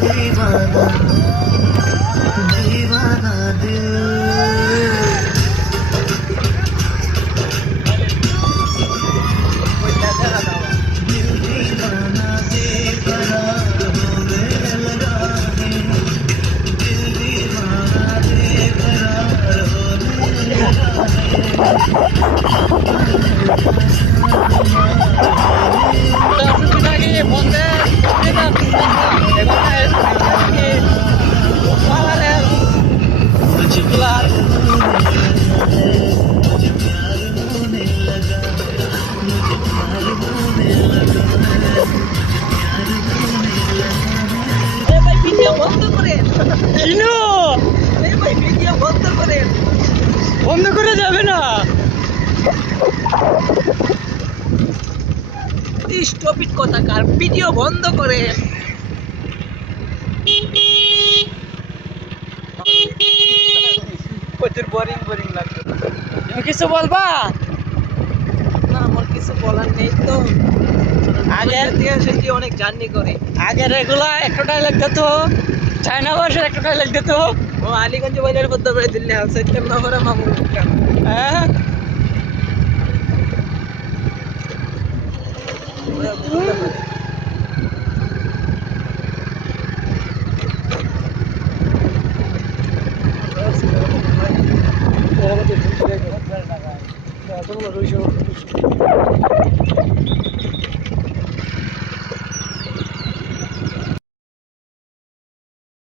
दीवाना दीवाना दिल বন্ধ করে যাবে না। স্টপিট কথাকার ভিডিও বন্ধ করে প্রচুর বোরিং বোরিং লাগছে। তুমি কিছু বলবা? না, আমার কিছু বলার নেই তো। আগের থেকে এসেছি, অনেক জার্নি করে। আগের এগুলা একটা ডায়লগ দিত, চায়না ভাষার একটা ডায়লগ দিত। ও আলীগঞ্জ বাজার বদ্ধ করে দিল্লি আছে কেমন করে মামুর হ্যাঁ তোমরা